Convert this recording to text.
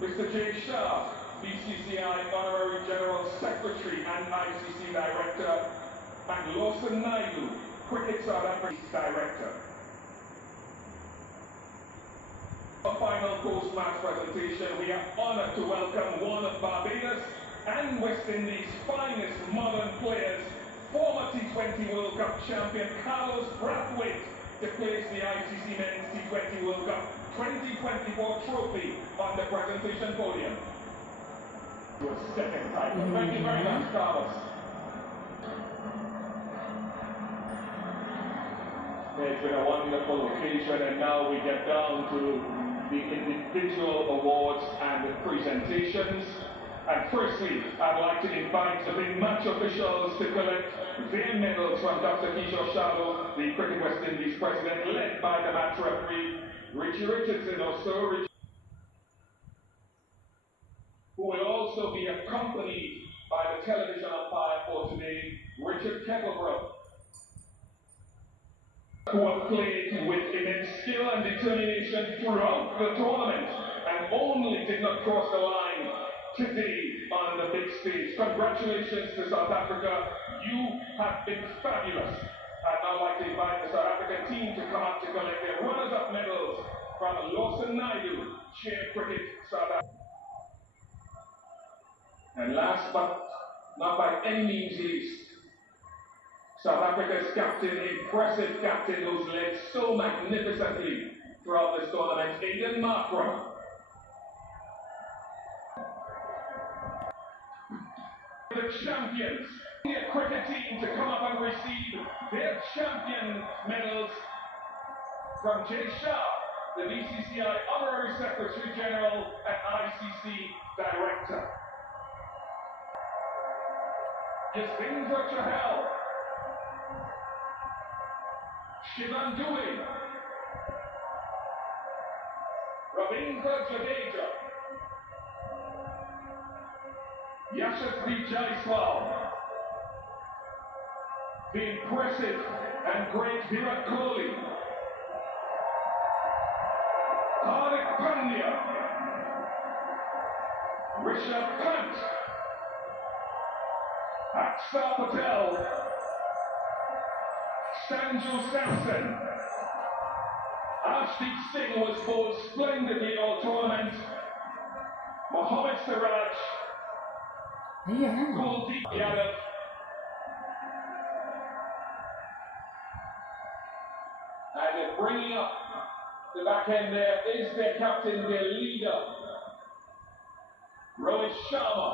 Mr. Jay Shah, BCCI Honorary General Secretary and ICC Director, and Lawson Naidu, Cricket South Africa's Director. A final post-match presentation, we are honored to welcome one of Barbados and West Indies' finest modern players, former T20 World Cup champion Carlos Brathwaite, to place the ICC Men's T20 World Cup 2024 trophy on the presentation podium. To a second title. Thank you very much, Carlos. It's been a wonderful occasion, and now we get down to the individual awards and the presentations. And firstly, I'd like to invite the big match officials to collect their medals from Dr. Kishore Shallow, the Cricket West Indies president, led by the match referee, Richie Richardson, who will also be accompanied by the television umpire for today, Richard Kettlebrook, who have played with immense skill and determination throughout the tournament and only did not cross the line today on the big stage. Congratulations to South Africa. You have been fabulous. I'd now like to invite the South African team to come up to collect their runners-up medals from Lawson Naidu, Chair Cricket South Africa. And last but not by any means least, South Africa's captain, impressive captain who's led so magnificently throughout this tournament, Aiden Markram. The champions, the cricket team, to come up and receive their champion medals from Jay Shah, the BCCI Honorary Secretary General and ICC Director. Yasvindra Chahal, Shivan Dewey, Ravindra Jadeja, Yashasvi Jaiswal, the impressive and great Virat Kohli, Hardik Pandya, Rishabh Pant, Akshar Patel, Sanju Samson. Arshdeep Singh was bowled splendidly all tournament. Mohammad Siraj, Kuldeep Yadav, and bringing up the back end there is their captain, their leader, Rohit Sharma.